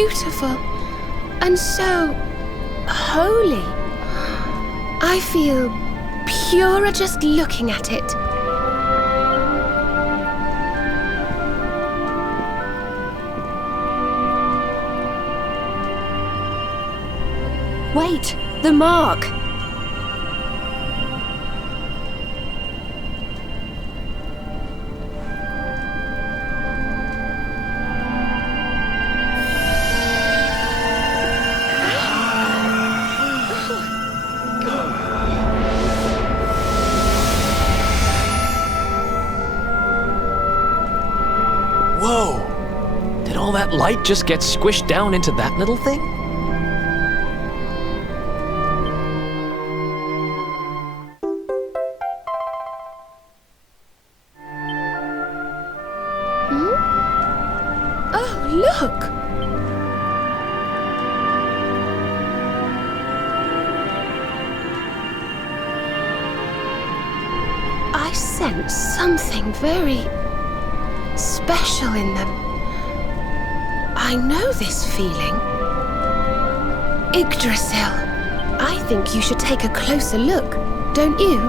beautiful and so holy. I feel purer just looking at it. Wait, the mark! Whoa! Did all that light just get squished down into that little thing? Oh, look! I sense something very special in them. I know this feeling. Yggdrasil, I think you should take a closer look, don't you?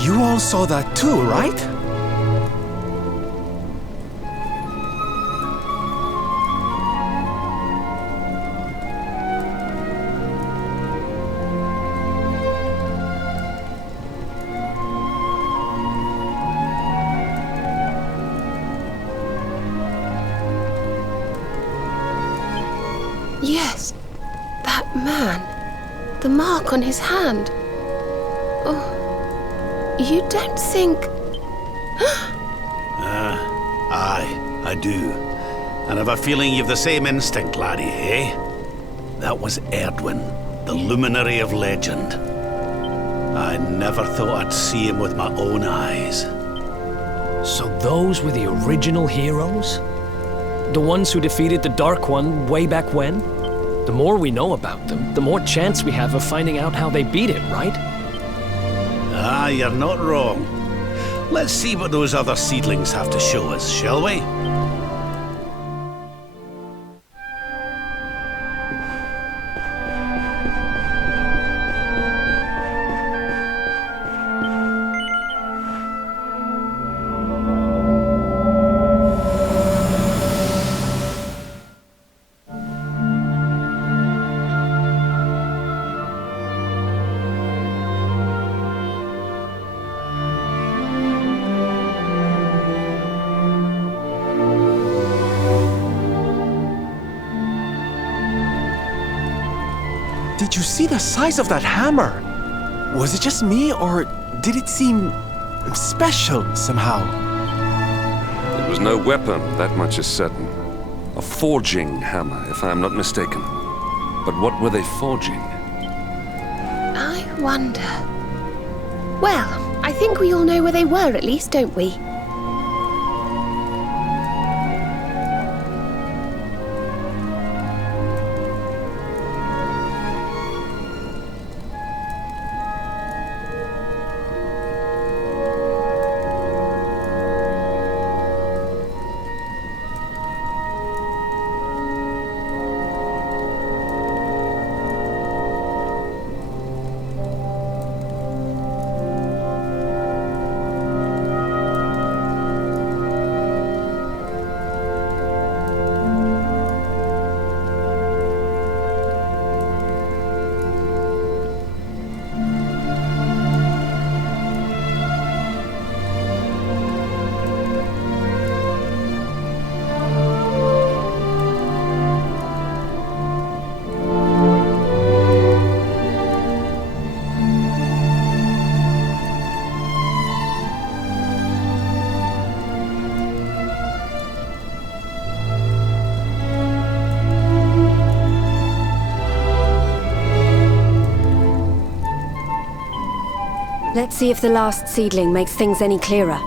You all saw that too, right? Yes, that man. The mark on his hand. Oh, you don't think... Aye, I do. And I've a feeling you've the same instinct, laddie, eh? That was Erdwin, the luminary of legend. I never thought I'd see him with my own eyes. So those were the original heroes? The ones who defeated the Dark One way back when? The more we know about them, the more chance we have of finding out how they beat it, right? Ah, you're not wrong. Let's see what those other seedlings have to show us, shall we? Did you see the size of that hammer? Was it just me, or did it seem special somehow? It was no weapon, that much is certain. A forging hammer, if I am not mistaken. But what were they forging? I wonder... Well, I think we all know where they were at least, don't we? Let's see if the last seedling makes things any clearer.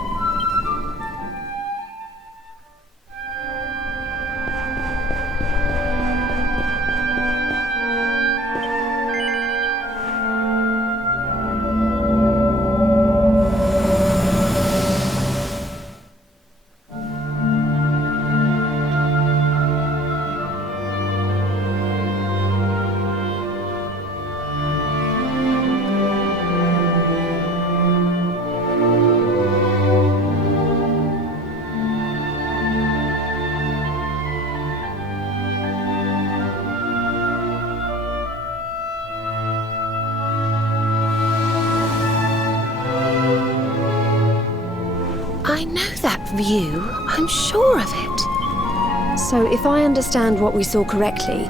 I know that view. I'm sure of it. So if I understand what we saw correctly,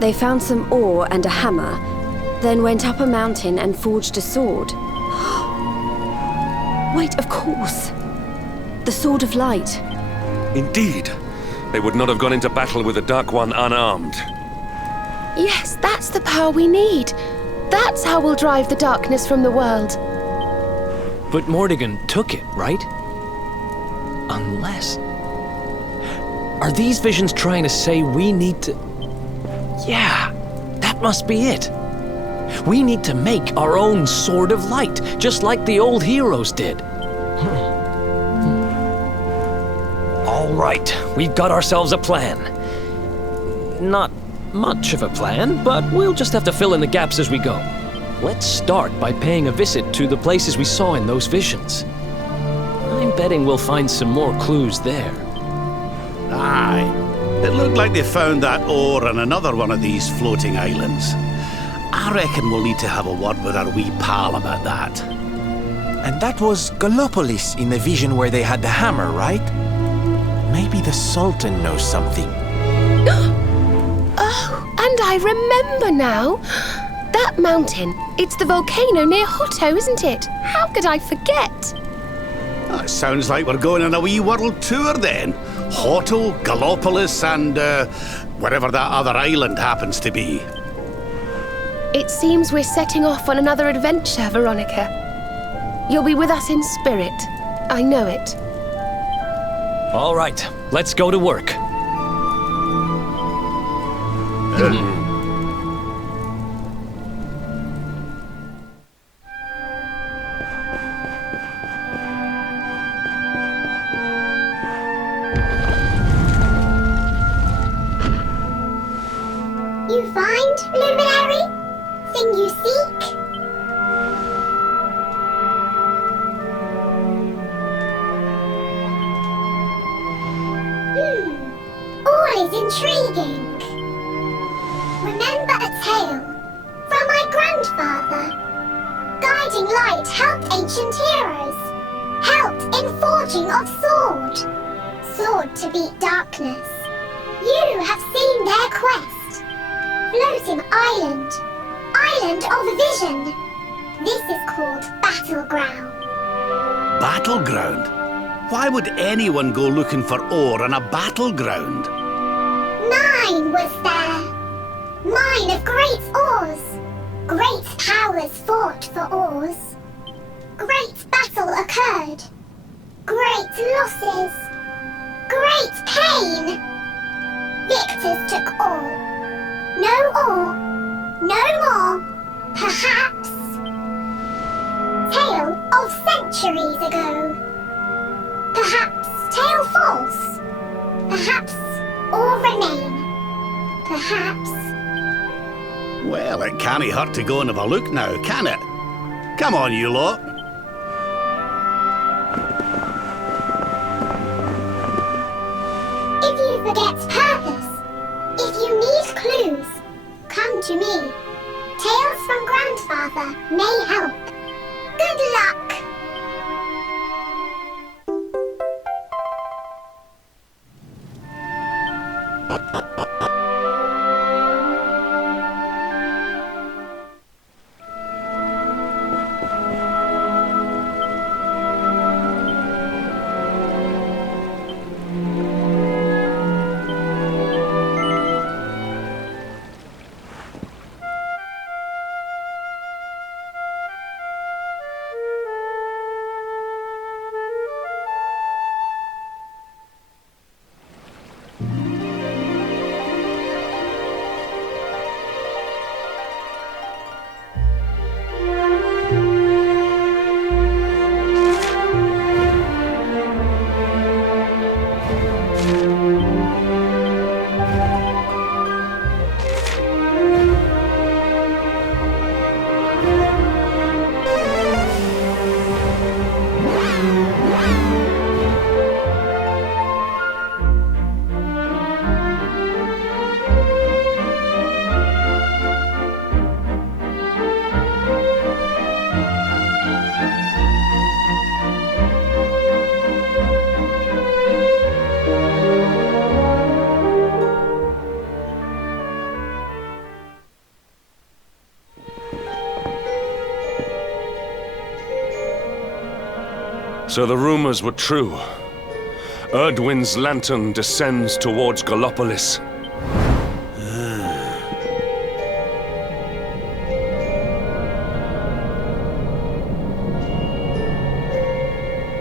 they found some ore and a hammer, then went up a mountain and forged a sword. Wait, of course. The Sword of Light. Indeed. They would not have gone into battle with the Dark One unarmed. Yes, that's the power we need. That's how we'll drive the darkness from the world. But Mordegon took it, right? Unless... Are these visions trying to say we need to... Yeah, that must be it. We need to make our own Sword of Light, just like the old heroes did. All right, we've got ourselves a plan. Not much of a plan, but we'll just have to fill in the gaps as we go. Let's start by paying a visit to the places we saw in those visions. I'm betting we'll find some more clues there. Aye. It looked like they found that ore on another one of these floating islands. I reckon we'll need to have a word with our wee pal about that. And that was Gallopolis in the vision where they had the hammer, right? Maybe the Sultan knows something. Oh, and I remember now. That mountain, it's the volcano near Hotto, isn't it? How could I forget? That sounds like we're going on a wee world tour then. Hotto, Gallopolis, and wherever that other island happens to be. It seems we're setting off on another adventure, Veronica. You'll be with us in spirit. I know it. All right, let's go to work. You find, Luminary? Thing you seek? All is intriguing. Remember a tale from my grandfather. Guiding light helped ancient heroes. Helped in forging of sword. Sword to beat darkness. You have seen their quest. Floating island. Island of vision. This is called Battleground. Battleground? Why would anyone go looking for ore on a battleground? Mine was there. Mine of great ores. Great powers fought for ores. Great battle occurred. Great losses. Great pain. Victors took all. No ore. No more. Perhaps. Tale of centuries ago. Perhaps tale false. Perhaps all remain. Perhaps. Well, it can't hurt to go and have a look now, can it? Come on, you lot. If you forget purpose, if you need clues, come to me. Tales from Grandfather may help. Good luck! So the rumors were true. Erdwin's lantern descends towards Gallopolis.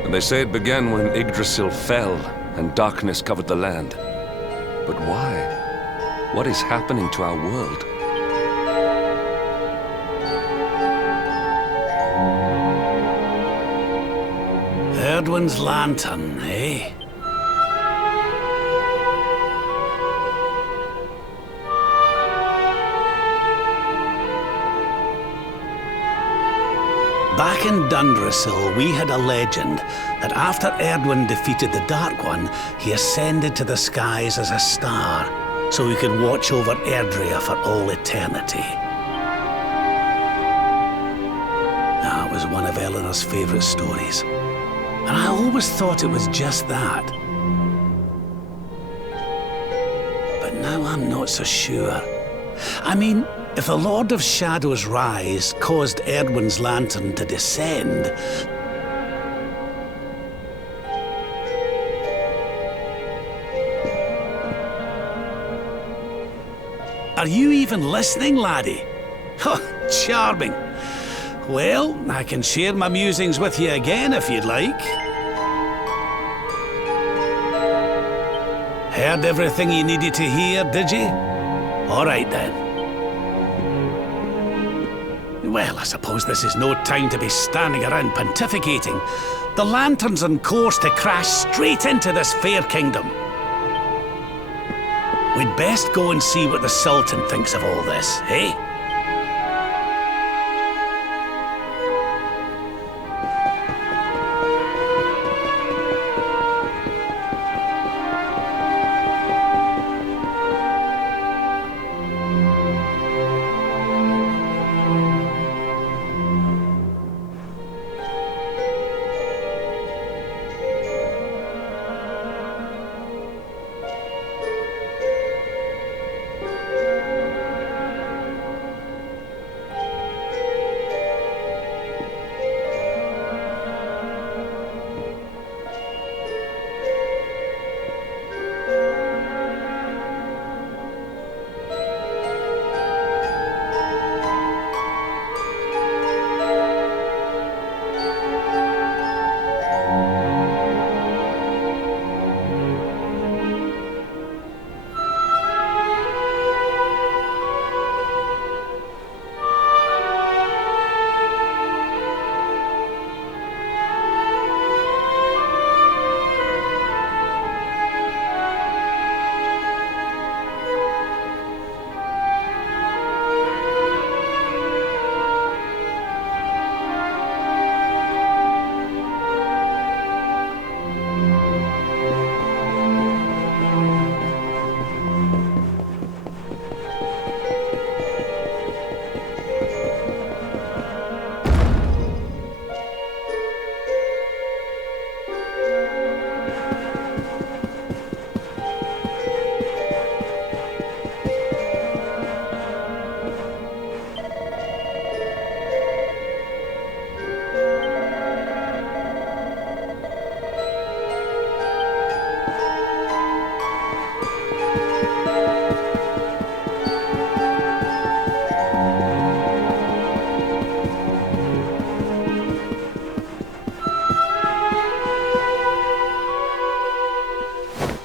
And they say it began when Yggdrasil fell and darkness covered the land. But why? What is happening to our world? Erdwin's lantern, eh? Back in Dundrasil, we had a legend that after Erdwin defeated the Dark One, he ascended to the skies as a star, so he could watch over Erdrea for all eternity. That was one of Eleanor's favorite stories. And I always thought it was just that. But now I'm not so sure. I mean, if the Lord of Shadow's rise caused Erdwin's lantern to descend, are you even listening, laddie? Oh, charming. Well, I can share my musings with you again if you'd like. Heard everything you needed to hear, did you? All right then. Well, I suppose this is no time to be standing around pontificating. The lantern's on course to crash straight into this fair kingdom. We'd best go and see what the Sultan thinks of all this, eh?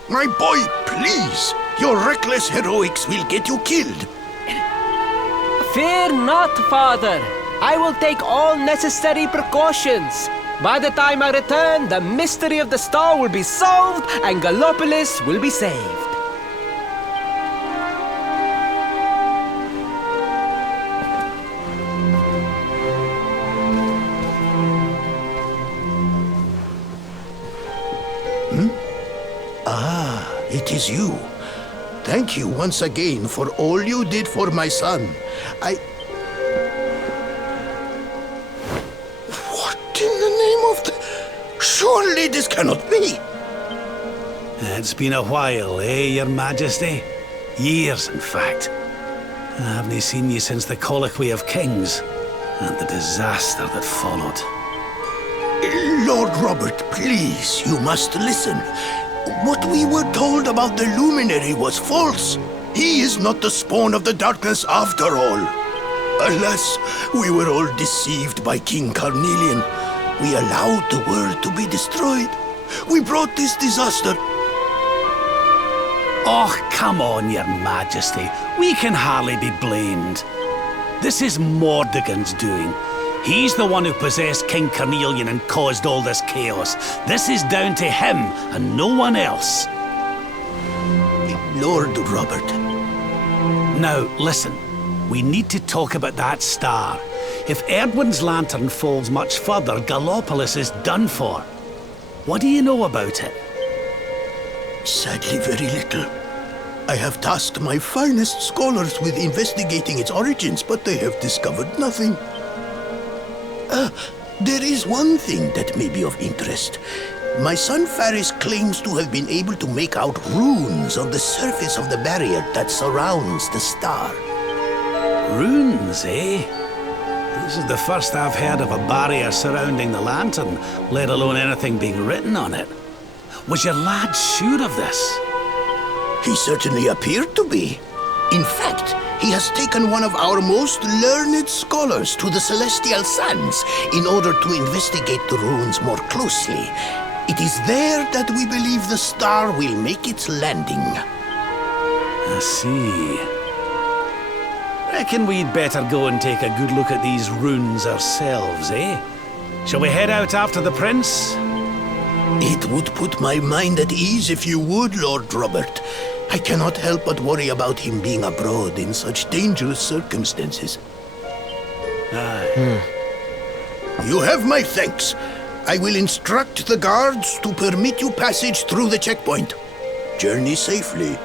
My boy, please! Your reckless heroics will get you killed. Fear not, Father. I will take all necessary precautions. By the time I return, the mystery of the star will be solved and Gallopolis will be saved. It is you. Thank you once again for all you did for my son. What in the name of the... Surely this cannot be. It's been a while, eh, Your Majesty? Years, in fact. I haven't seen you since the Colloquy of Kings and the disaster that followed. Lord Robert, please, you must listen. What we were told about the Luminary was false. He is not the spawn of the darkness after all. Alas, we were all deceived by King Carnelian. We allowed the world to be destroyed. We brought this disaster. Oh, come on, your majesty. We can hardly be blamed. This is Mordegon's doing. He's the one who possessed King Carnelian and caused all this chaos. This is down to him and no one else. Lord Robert. Now, listen. We need to talk about that star. If Erdwin's lantern falls much further, Gallopolis is done for. What do you know about it? Sadly, very little. I have tasked my finest scholars with investigating its origins, but they have discovered nothing. There is one thing that may be of interest. My son Faris claims to have been able to make out runes on the surface of the barrier that surrounds the star. Runes, eh? This is the first I've heard of a barrier surrounding the lantern, let alone anything being written on it. Was your lad sure of this? He certainly appeared to be. In fact, he has taken one of our most learned scholars to the Celestial Sands in order to investigate the runes more closely. It is there that we believe the star will make its landing. I see. Reckon we'd better go and take a good look at these runes ourselves, eh? Shall we head out after the prince? It would put my mind at ease if you would, Lord Robert. I cannot help but worry about him being abroad in such dangerous circumstances. Aye. You have my thanks. I will instruct the guards to permit you passage through the checkpoint. Journey safely.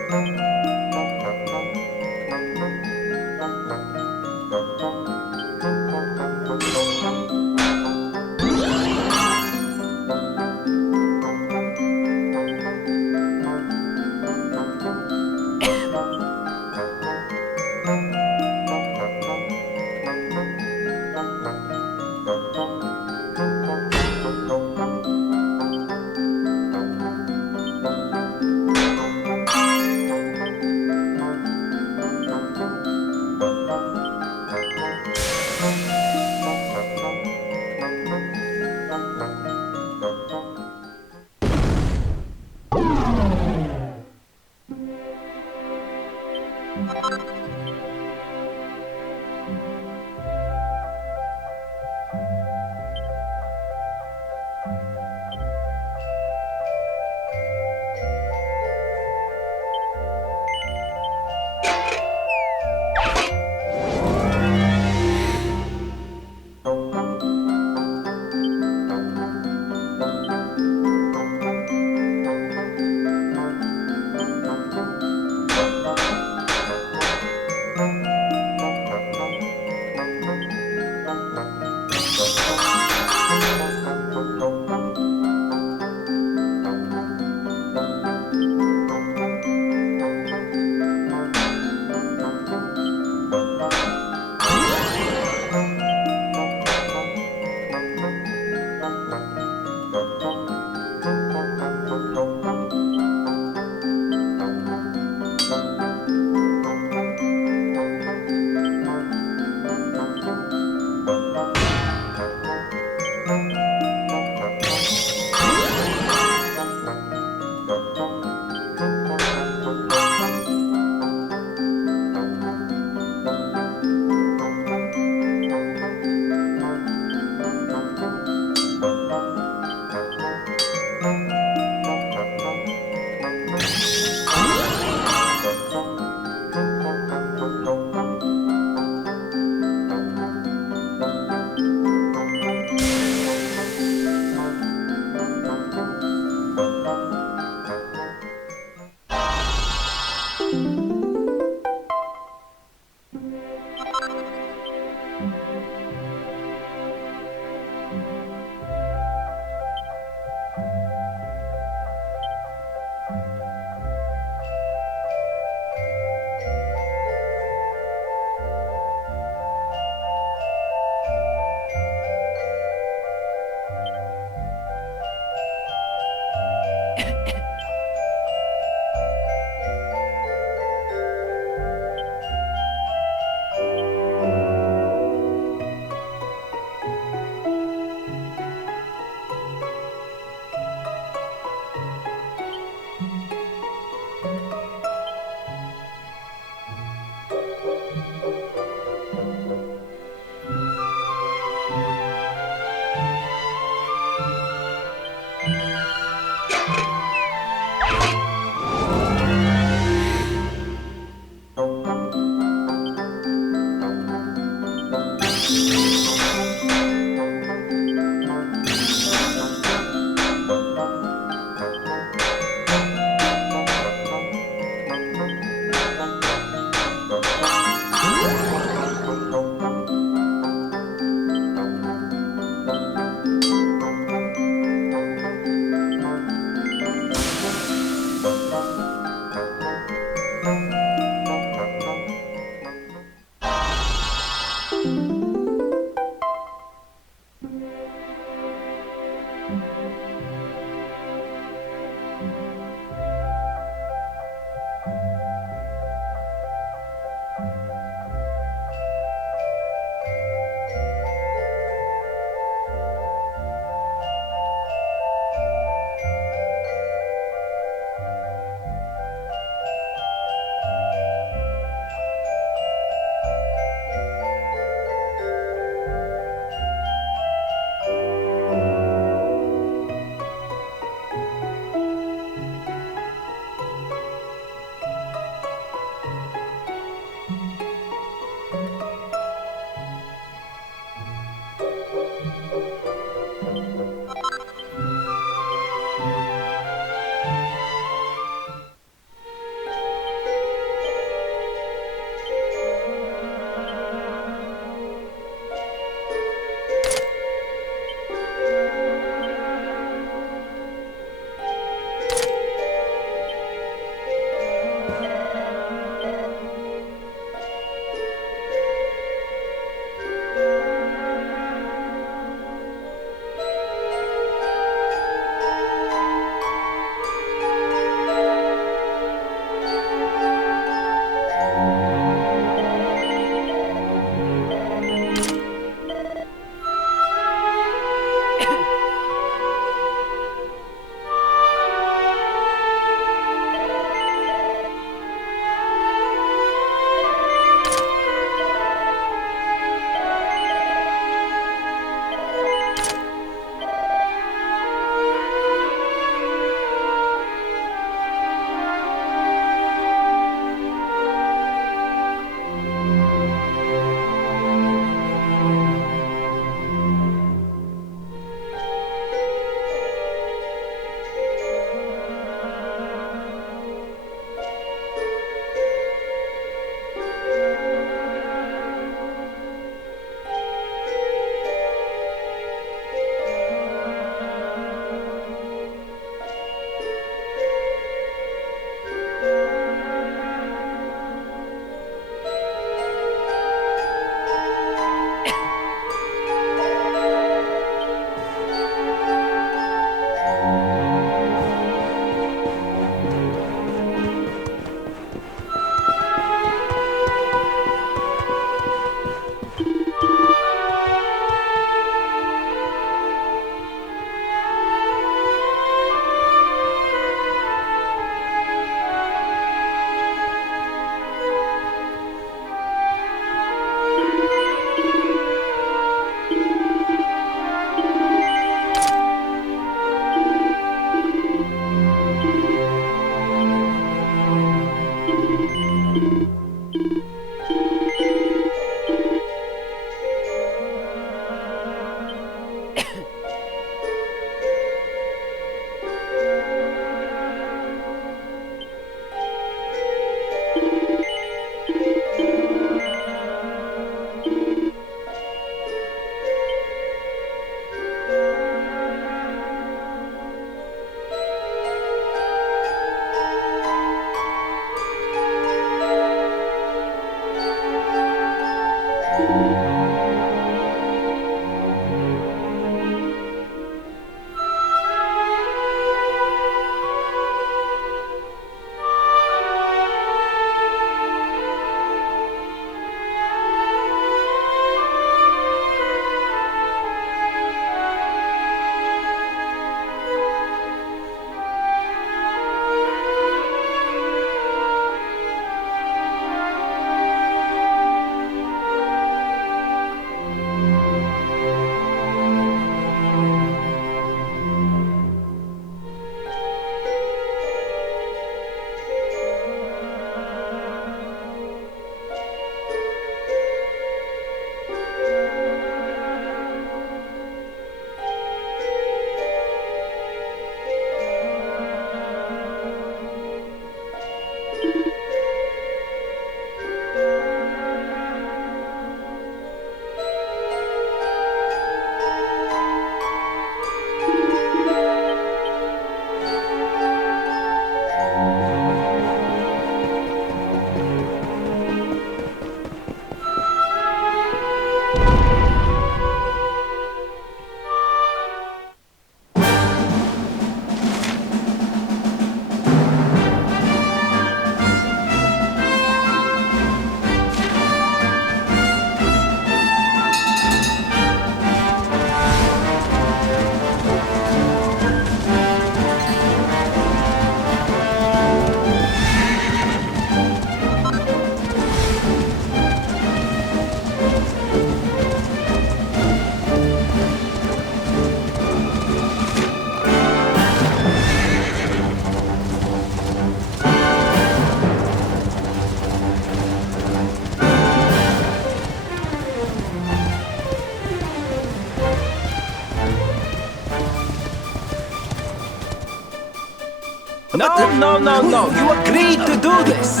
No. You agreed to do this.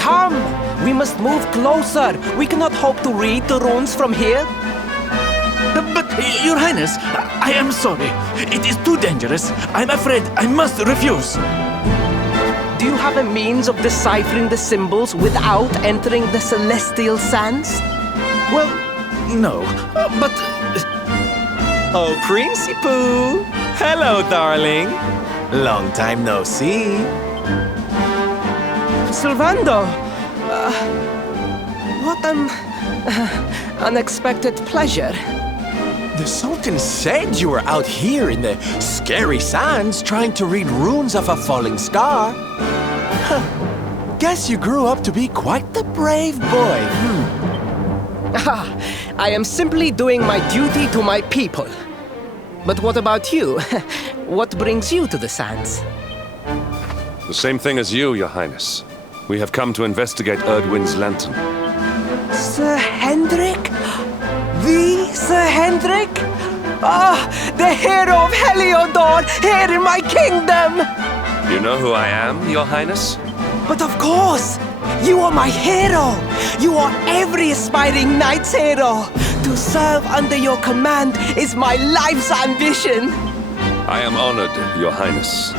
Come. We must move closer. We cannot hope to read the runes from here. But, Your Highness, I am sorry. It is too dangerous. I'm afraid I must refuse. Do you have a means of deciphering the symbols without entering the celestial sands? Well, no. But... Oh, Principoo! Hello, darling. Long time no see. Sylvando! What an unexpected pleasure. The Sultan said you were out here in the scary sands trying to read runes of a falling star. Huh. Guess you grew up to be quite the brave boy. I am simply doing my duty to my people. But what about you? What brings you to the sands? The same thing as you, Your Highness. We have come to investigate Erdwin's lantern. Sir Hendrik? The Sir Hendrik? The hero of Heliodor, here in my kingdom! You know who I am, Your Highness? But of course! You are my hero! You are every aspiring knight's hero! To serve under your command is my life's ambition! I am honored, Your Highness.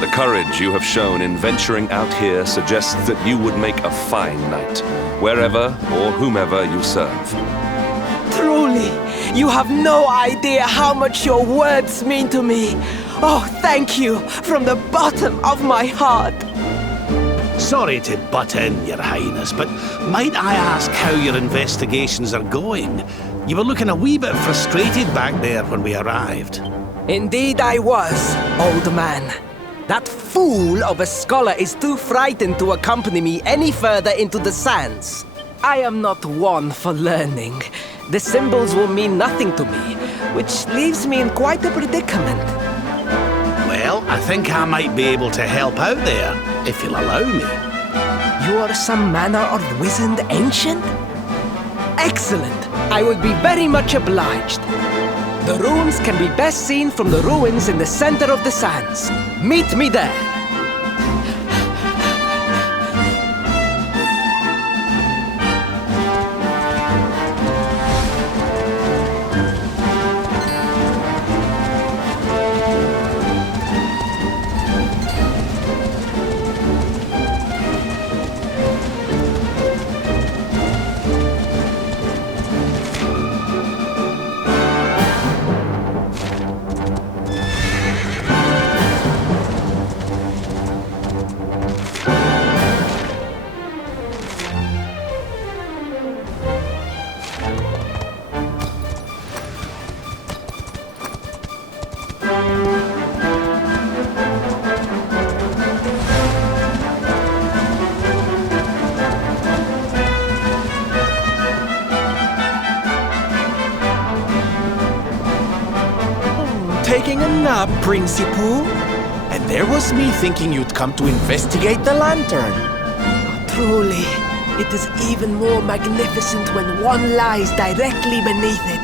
The courage you have shown in venturing out here suggests that you would make a fine knight, wherever or whomever you serve. Truly, you have no idea how much your words mean to me. Oh, thank you from the bottom of my heart. Sorry to butt in, Your Highness, but might I ask how your investigations are going? You were looking a wee bit frustrated back there when we arrived. Indeed I was, old man. That fool of a scholar is too frightened to accompany me any further into the sands. I am not one for learning. The symbols will mean nothing to me, which leaves me in quite a predicament. Well, I think I might be able to help out there, if you'll allow me. You are some manner of wizened ancient? Excellent! I would be very much obliged. The runes can be best seen from the ruins in the center of the sands. Meet me there. Taking a nap, Principoo. And there was me thinking you'd come to investigate the lantern. Truly, it is even more magnificent when one lies directly beneath it.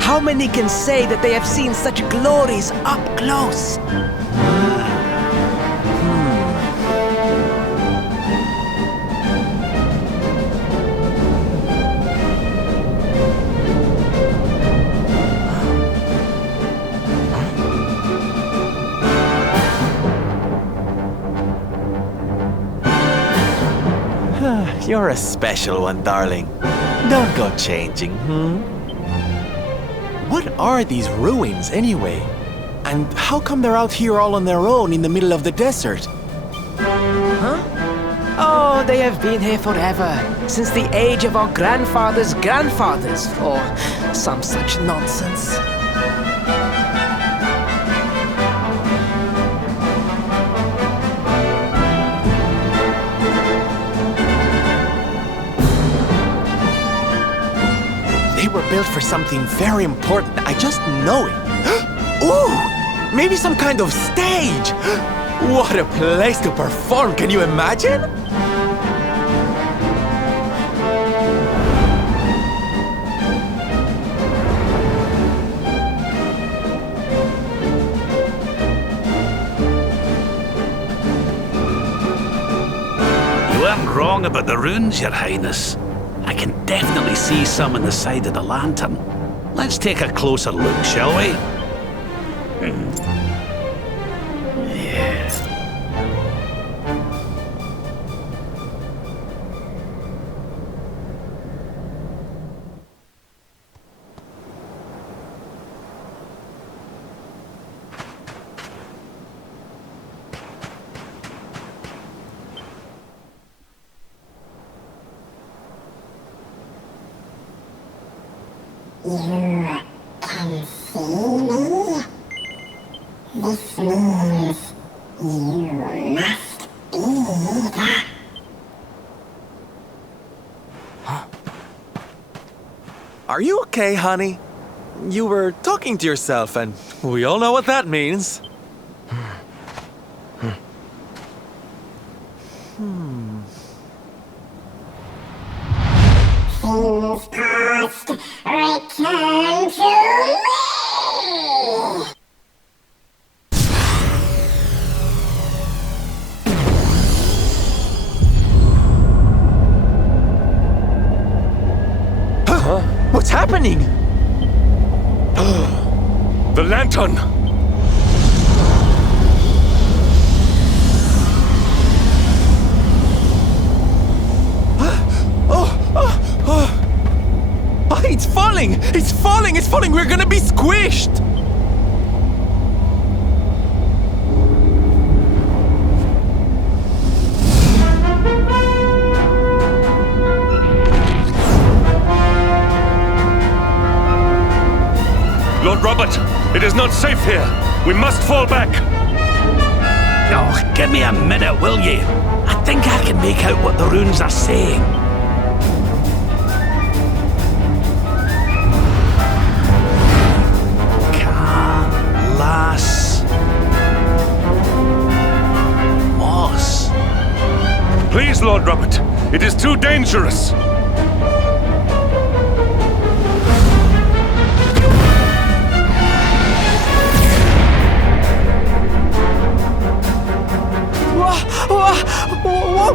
How many can say that they have seen such glories up close? You're a special one, darling. Don't go changing, What are these ruins, anyway? And how come they're out here all on their own in the middle of the desert? Huh? Oh, they have been here forever, since the age of our grandfathers' grandfathers, or some such nonsense. They were built for something very important. I just know it. Ooh! Maybe some kind of stage! What a place to perform! Can you imagine? wrong about the runes, Your Highness. I can definitely see some on the side of the lantern. Let's take a closer look, shall we? Yeah. You can see me? This means you must be the... Are you okay, honey? You were talking to yourself, and we all know what that means. Things past, return to me! What's happening? The lantern! It's falling! It's falling! It's falling! We're gonna be squished! Lord Robert, it is not safe here. We must fall back. Oh, give me a minute, will you? I think I can make out what the runes are saying. Las... Moss. Please, Lord Robert, it is too dangerous.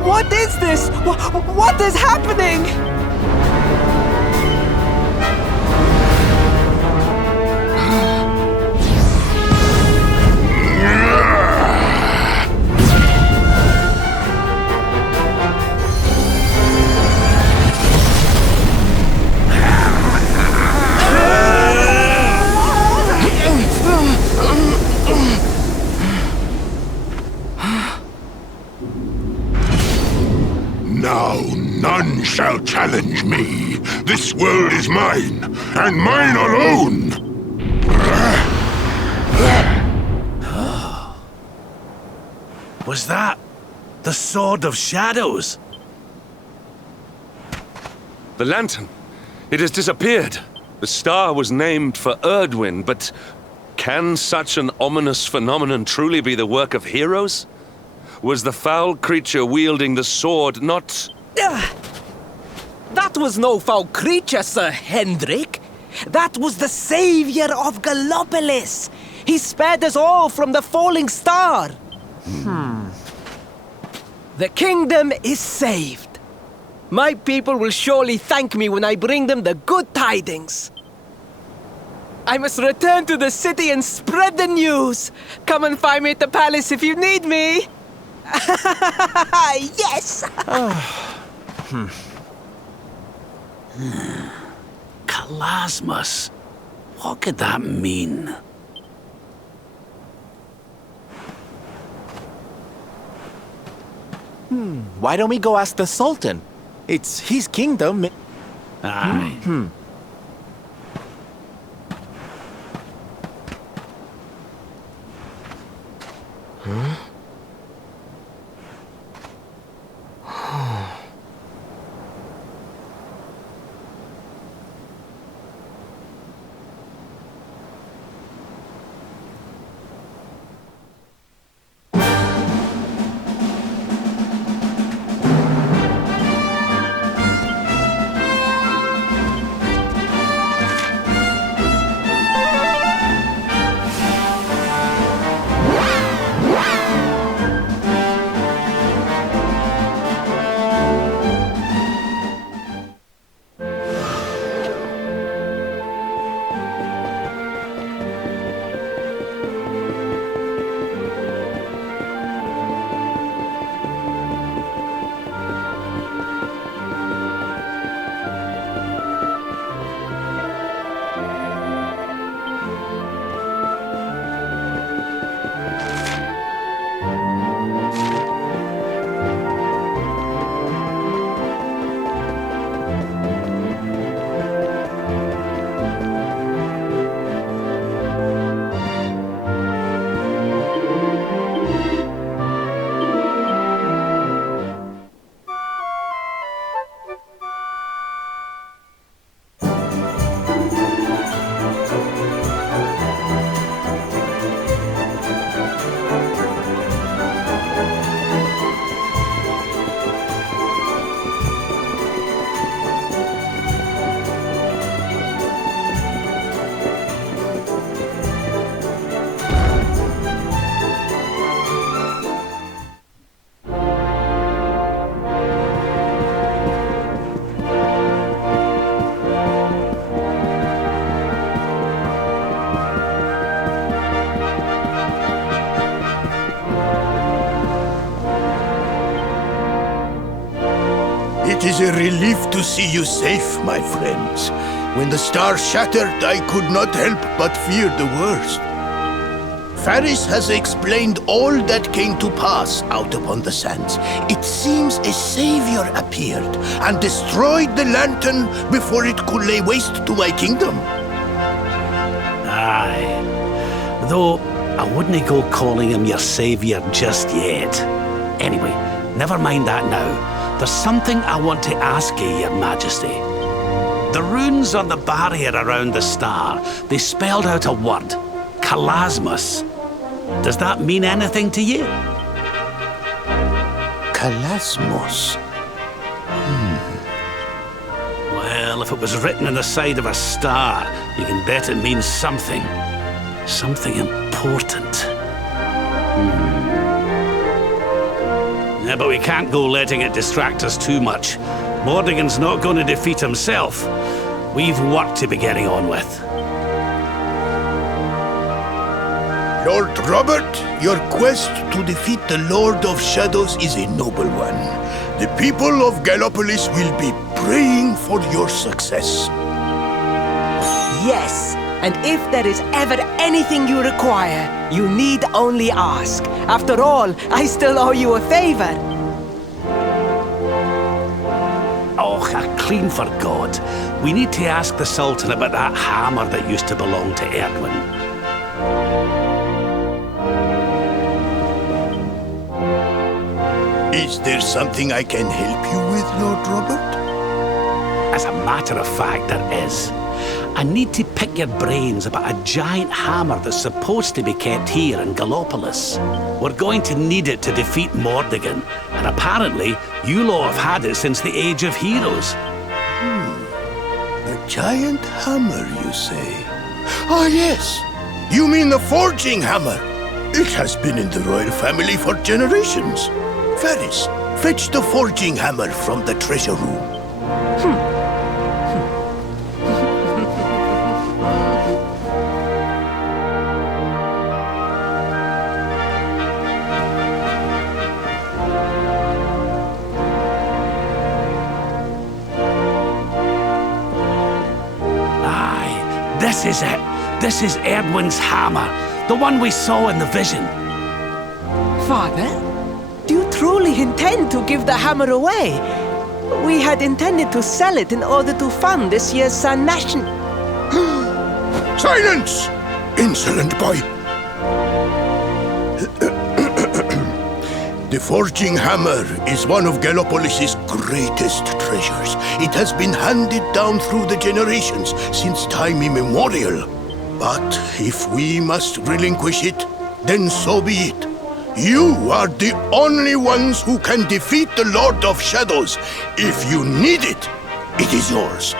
What is this? What is happening? Now none shall challenge me. This world is mine, and mine alone. Was that the Sword of Shadows? The lantern. It has disappeared. The star was named for Erdwin, but can such an ominous phenomenon truly be the work of heroes? Was the foul creature wielding the sword not... That was no foul creature, Sir Hendrik. That was the savior of Gallopolis. He spared us all from the falling star. The kingdom is saved. My people will surely thank me when I bring them the good tidings. I must return to the city and spread the news. Come and find me at the palace if you need me. Yes! Kalasmus. What could that mean? Why don't we go ask the Sultan? It's his kingdom. Aye. It is a relief to see you safe, my friends. When the star shattered, I could not help but fear the worst. Faris has explained all that came to pass out upon the sands. It seems a savior appeared and destroyed the lantern before it could lay waste to my kingdom. Aye. Though, I wouldn't go calling him your savior just yet. Anyway, never mind that now. There's something I want to ask you, your majesty. The runes on the barrier around the star, they spelled out a word. Kalasmus. Does that mean anything to you? Kalasmos. Well, if it was written on the side of a star, you can bet it means something. Something important. Yeah, but we can't go letting it distract us too much. Mordegon's not going to defeat himself. We've work to be getting on with. Lord Robert, your quest to defeat the Lord of Shadows is a noble one. The people of Gallopolis will be praying for your success. Yes, and if there is ever anything you require, you need only ask. After all, I still owe you a favor. Oh, I clean forgot. We need to ask the Sultan about that hammer that used to belong to Erdwin. Is there something I can help you with, Lord Robert? As a matter of fact, there is. I need to pick your brains about a giant hammer that's supposed to be kept here in Gallopolis. We're going to need it to defeat Mordegon, and apparently, you lot have had it since the Age of Heroes. A giant hammer, you say? Ah, yes! You mean the forging hammer? It has been in the royal family for generations. Faris, fetch the forging hammer from the treasure room. Aye, this is it. This is Erdwin's hammer, the one we saw in the vision. Father? Do you truly intend to give the hammer away? We had intended to sell it in order to fund this year's Sun Nation. Silence! Insolent boy! The forging hammer is one of Gallopolis' greatest treasures. It has been handed down through the generations since time immemorial. But if we must relinquish it, then so be it. You are the only ones who can defeat the Lord of Shadows. If you need it, it is yours.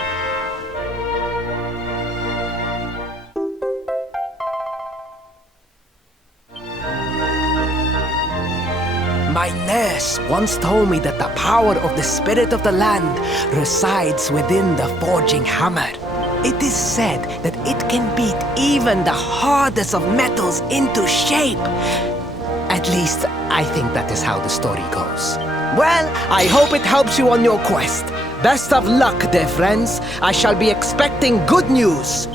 My nurse once told me that the power of the spirit of the land resides within the forging hammer. It is said that it can beat even the hardest of metals into shape. At least, I think that is how the story goes. Well, I hope it helps you on your quest. Best of luck, dear friends. I shall be expecting good news.